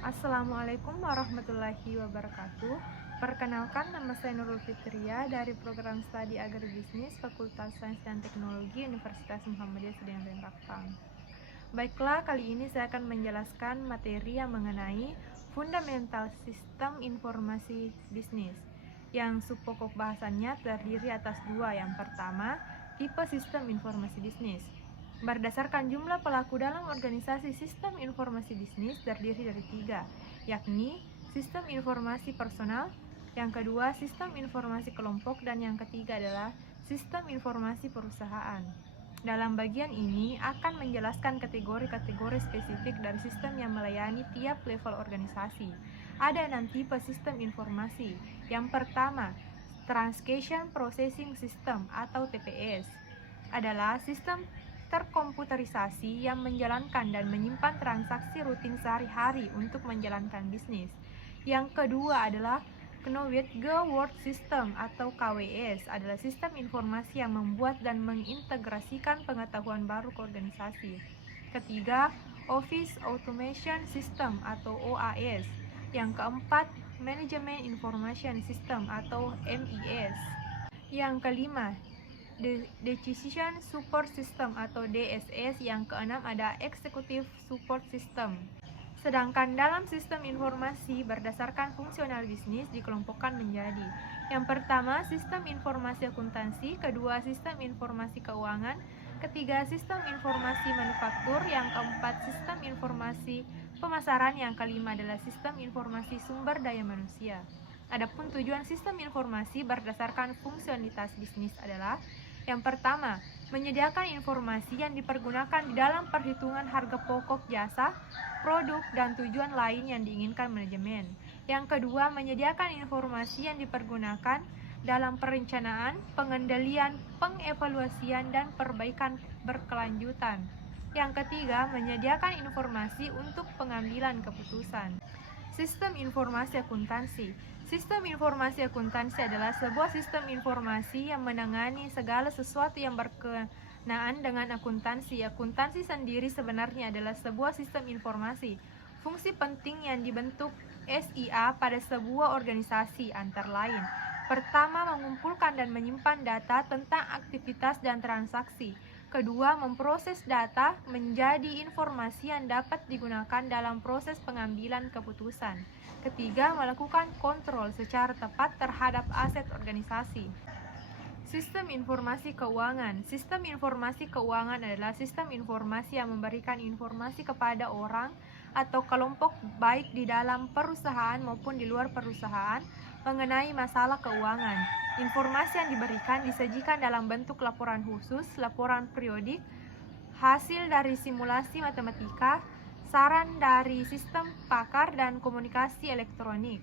Assalamualaikum warahmatullahi wabarakatuh. Perkenalkan, nama saya Nurul Fitria dari program studi Agribisnis Fakultas Sains dan Teknologi Universitas Muhammadiyah Sudiang Rakpang. Baiklah, kali ini saya akan menjelaskan materi yang mengenai fundamental sistem informasi bisnis, yang subpokok bahasannya terdiri atas dua. Yang pertama, tipe sistem informasi bisnis. Berdasarkan jumlah pelaku dalam organisasi sistem informasi bisnis terdiri dari tiga, yakni sistem informasi personal, yang kedua sistem informasi kelompok, dan yang ketiga adalah sistem informasi perusahaan. Dalam bagian ini akan menjelaskan kategori-kategori spesifik dari sistem yang melayani tiap level organisasi. Ada 6 tipe sistem informasi. Yang pertama, Transaction Processing System atau TPS adalah sistem terkomputerisasi yang menjalankan dan menyimpan transaksi rutin sehari-hari untuk menjalankan bisnis. Yang kedua adalah Knowledge World System atau KWS adalah sistem informasi yang membuat dan mengintegrasikan pengetahuan baru ke organisasi. Ketiga, Office Automation System atau OAS. Yang keempat, Management Information System atau MES. Yang kelima, Decision Support System atau DSS. Yang keenam ada Executive Support System. Sedangkan dalam sistem informasi berdasarkan fungsional bisnis dikelompokkan menjadi: yang pertama, sistem informasi akuntansi, kedua, sistem informasi keuangan, ketiga, sistem informasi manufaktur, yang keempat, sistem informasi pemasaran, yang kelima adalah sistem informasi sumber daya manusia. Adapun tujuan sistem informasi berdasarkan fungsionalitas bisnis adalah: yang pertama, menyediakan informasi yang dipergunakan di dalam perhitungan harga pokok jasa, produk, dan tujuan lain yang diinginkan manajemen. Yang kedua, menyediakan informasi yang dipergunakan dalam perencanaan, pengendalian, pengevaluasian, dan perbaikan berkelanjutan. Yang ketiga, menyediakan informasi untuk pengambilan keputusan. Sistem informasi akuntansi. Sistem informasi akuntansi adalah sebuah sistem informasi yang menangani segala sesuatu yang berkenaan dengan akuntansi. Akuntansi sendiri sebenarnya adalah sebuah sistem informasi. Fungsi penting yang dibentuk SIA pada sebuah organisasi antara lain: pertama, mengumpulkan dan menyimpan data tentang aktivitas dan transaksi. Kedua, memproses data menjadi informasi yang dapat digunakan dalam proses pengambilan keputusan. Ketiga, melakukan kontrol secara tepat terhadap aset organisasi. Sistem informasi keuangan. Sistem informasi keuangan adalah sistem informasi yang memberikan informasi kepada orang atau kelompok baik di dalam perusahaan maupun di luar perusahaan mengenai masalah keuangan. Informasi yang diberikan disajikan dalam bentuk laporan khusus, laporan periodik, hasil dari simulasi matematika, saran dari sistem pakar, dan komunikasi elektronik.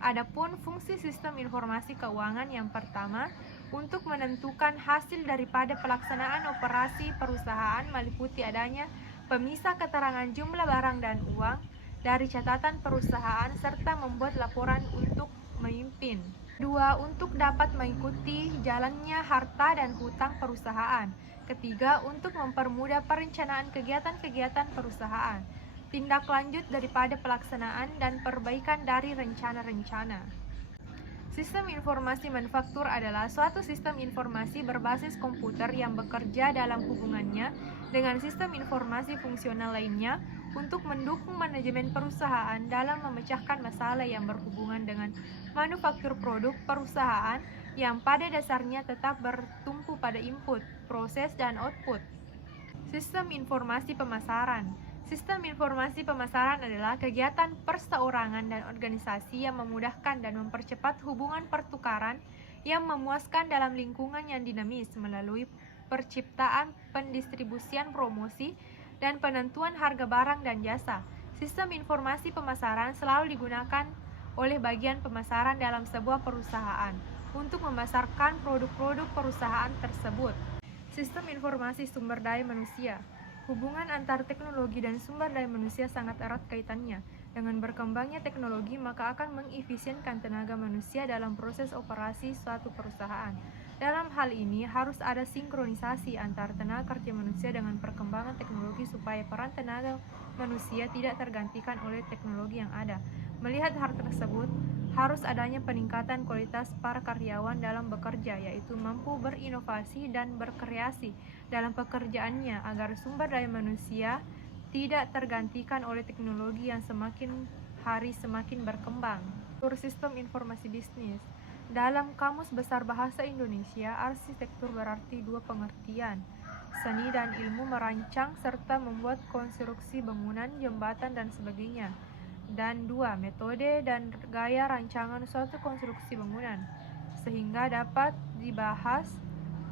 Adapun fungsi sistem informasi keuangan: yang pertama, untuk menentukan hasil daripada pelaksanaan operasi perusahaan meliputi adanya pemisah keterangan jumlah barang dan uang dari catatan perusahaan serta membuat laporan untuk memimpin. Dua, untuk dapat mengikuti jalannya harta dan hutang perusahaan. Ketiga, untuk mempermudah perencanaan kegiatan-kegiatan perusahaan, tindak lanjut daripada pelaksanaan dan perbaikan dari rencana-rencana. Sistem informasi manufaktur adalah suatu sistem informasi berbasis komputer yang bekerja dalam hubungannya dengan sistem informasi fungsional lainnya untuk mendukung manajemen perusahaan dalam memecahkan masalah yang berhubungan dengan manufaktur produk perusahaan yang pada dasarnya tetap bertumpu pada input, proses, dan output. Sistem informasi pemasaran. Sistem informasi pemasaran adalah kegiatan perseorangan dan organisasi yang memudahkan dan mempercepat hubungan pertukaran yang memuaskan dalam lingkungan yang dinamis melalui perciptaan, pendistribusian, promosi, dan penentuan harga barang dan jasa. Sistem informasi pemasaran selalu digunakan oleh bagian pemasaran dalam sebuah perusahaan untuk memasarkan produk-produk perusahaan tersebut. Sistem informasi sumber daya manusia. Hubungan antar teknologi dan sumber daya manusia sangat erat kaitannya. Dengan berkembangnya teknologi, maka akan mengefisienkan tenaga manusia dalam proses operasi suatu perusahaan. Dalam hal ini harus ada sinkronisasi antara tenaga kerja manusia dengan perkembangan teknologi supaya peran tenaga manusia tidak tergantikan oleh teknologi yang ada. Melihat hal tersebut, harus adanya peningkatan kualitas para karyawan dalam bekerja, yaitu mampu berinovasi dan berkreasi dalam pekerjaannya agar sumber daya manusia tidak tergantikan oleh teknologi yang semakin hari semakin berkembang. Sistem informasi bisnis. Dalam Kamus Besar Bahasa Indonesia, arsitektur berarti dua pengertian, seni dan ilmu merancang serta membuat konstruksi bangunan, jembatan, dan sebagainya. Dan dua, metode dan gaya rancangan suatu konstruksi bangunan, sehingga dapat dibahas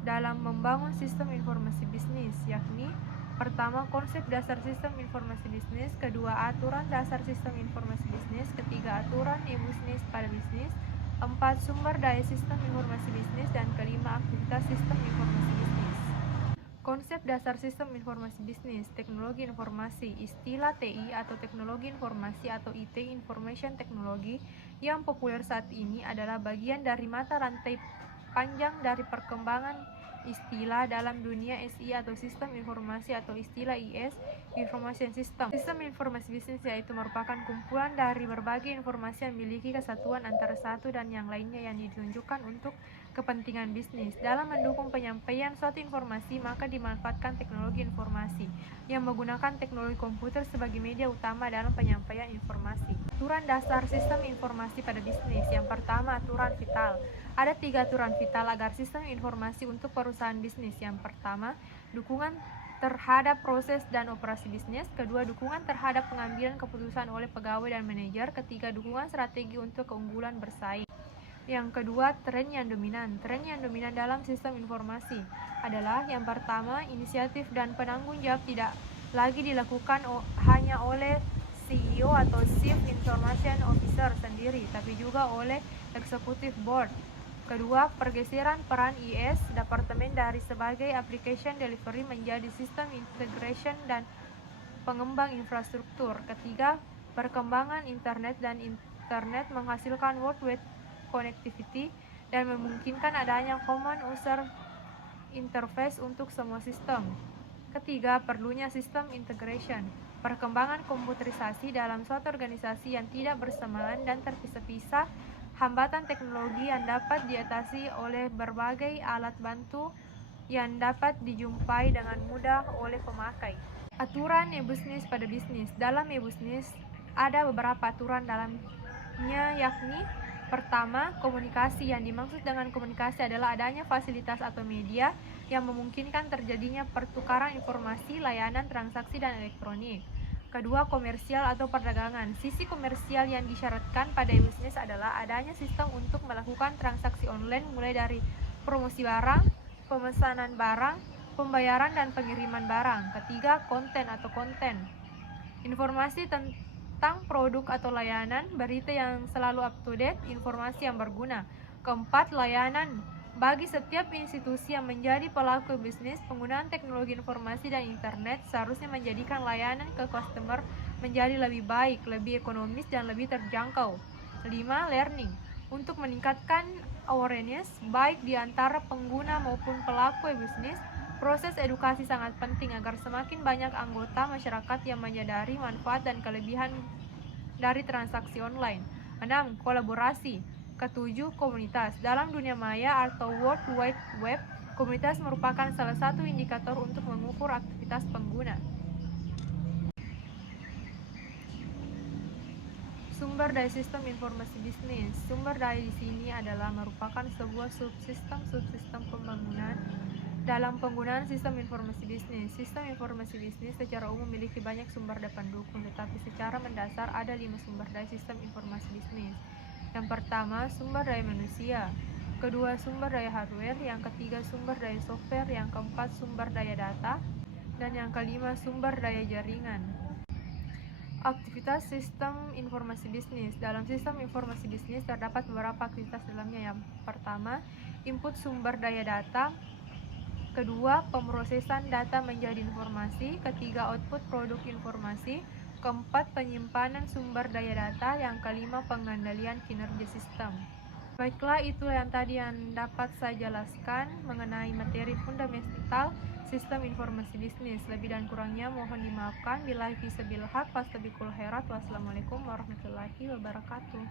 dalam membangun sistem informasi bisnis, yakni pertama, konsep dasar sistem informasi bisnis, kedua, aturan dasar sistem informasi bisnis, ketiga, aturan e-bisnis pada bisnis, empat, sumber daya sistem informasi bisnis, dan kelima, aktivitas sistem informasi bisnis. Konsep dasar sistem informasi bisnis, teknologi informasi, istilah TI atau teknologi informasi atau IT, information technology, yang populer saat ini adalah bagian dari mata rantai panjang dari perkembangan istilah dalam dunia SI atau sistem informasi atau istilah IS, information system. Sistem informasi bisnis yaitu merupakan kumpulan dari berbagai informasi yang memiliki kesatuan antara satu dan yang lainnya yang ditunjukkan untuk kepentingan bisnis. Dalam mendukung penyampaian suatu informasi, maka dimanfaatkan teknologi informasi yang menggunakan teknologi komputer sebagai media utama dalam penyampaian informasi. Aturan dasar sistem informasi pada bisnis. Yang pertama, aturan vital. Ada 3 aturan vital agar sistem informasi untuk perusahaan bisnis. Yang pertama, dukungan terhadap proses dan operasi bisnis. Kedua, dukungan terhadap pengambilan keputusan oleh pegawai dan manajer. Ketiga, dukungan strategi untuk keunggulan bersaing. Yang kedua, tren yang dominan. Tren yang dominan dalam sistem informasi adalah yang pertama, inisiatif dan penanggung jawab tidak lagi dilakukan hanya oleh CEO atau Chief Information Officer sendiri, tapi juga oleh Executive Board. Kedua, pergeseran peran IS, Departemen dari sebagai application delivery menjadi sistem integration dan pengembang infrastruktur. Ketiga, perkembangan internet dan internet menghasilkan worldwide connectivity dan memungkinkan adanya common user interface untuk semua sistem. Ketiga, perlunya sistem integration, perkembangan komputerisasi dalam suatu organisasi yang tidak bersamaan dan terpisah-pisah, hambatan teknologi yang dapat diatasi oleh berbagai alat bantu yang dapat dijumpai dengan mudah oleh pemakai. Aturan e-bisnis pada bisnis. Dalam e-bisnis ada beberapa aturan dalamnya, yakni pertama, komunikasi. Yang dimaksud dengan komunikasi adalah adanya fasilitas atau media yang memungkinkan terjadinya pertukaran informasi, layanan, transaksi, dan elektronik. Kedua, komersial atau perdagangan. Sisi komersial yang disyaratkan pada e-bisnis adalah adanya sistem untuk melakukan transaksi online mulai dari promosi barang, pemesanan barang, pembayaran, dan pengiriman barang. Ketiga, konten atau konten. Informasi tentang produk atau layanan, berita yang selalu up to date, informasi yang berguna. Keempat, layanan. Bagi setiap institusi yang menjadi pelaku bisnis, penggunaan teknologi informasi dan internet seharusnya menjadikan layanan ke customer menjadi lebih baik, lebih ekonomis, dan lebih terjangkau. 5. Learning. Untuk meningkatkan awareness baik di antara pengguna maupun pelaku bisnis, proses edukasi sangat penting agar semakin banyak anggota masyarakat yang menyadari manfaat dan kelebihan dari transaksi online. 6. Kolaborasi. Ketujuh, komunitas. Dalam dunia maya atau World Wide Web, komunitas merupakan salah satu indikator untuk mengukur aktivitas pengguna. Sumber daya sistem informasi bisnis. Sumber daya di sini adalah merupakan sebuah subsistem pembangunan dalam penggunaan sistem informasi bisnis. Sistem informasi bisnis secara umum memiliki banyak sumber daya pendukung, tetapi secara mendasar ada 5 sumber daya sistem informasi bisnis. Yang pertama, sumber daya manusia. Kedua, sumber daya hardware. Yang ketiga, sumber daya software. Yang keempat, sumber daya data. Dan yang kelima, sumber daya jaringan. Aktivitas sistem informasi bisnis. Dalam sistem informasi bisnis terdapat beberapa aktivitas dalamnya. Yang pertama, input sumber daya data. Kedua, pemrosesan data menjadi informasi. Ketiga, output produk informasi. Keempat, penyimpanan sumber daya data. Yang kelima, pengendalian kinerja sistem. Baiklah, itu yang tadi yang dapat saya jelaskan mengenai materi fundamental sistem informasi bisnis. Lebih dan kurangnya mohon dimaafkan. Billahi fisabilillah, fastabiqul khairat. Wassalamualaikum warahmatullahi wabarakatuh.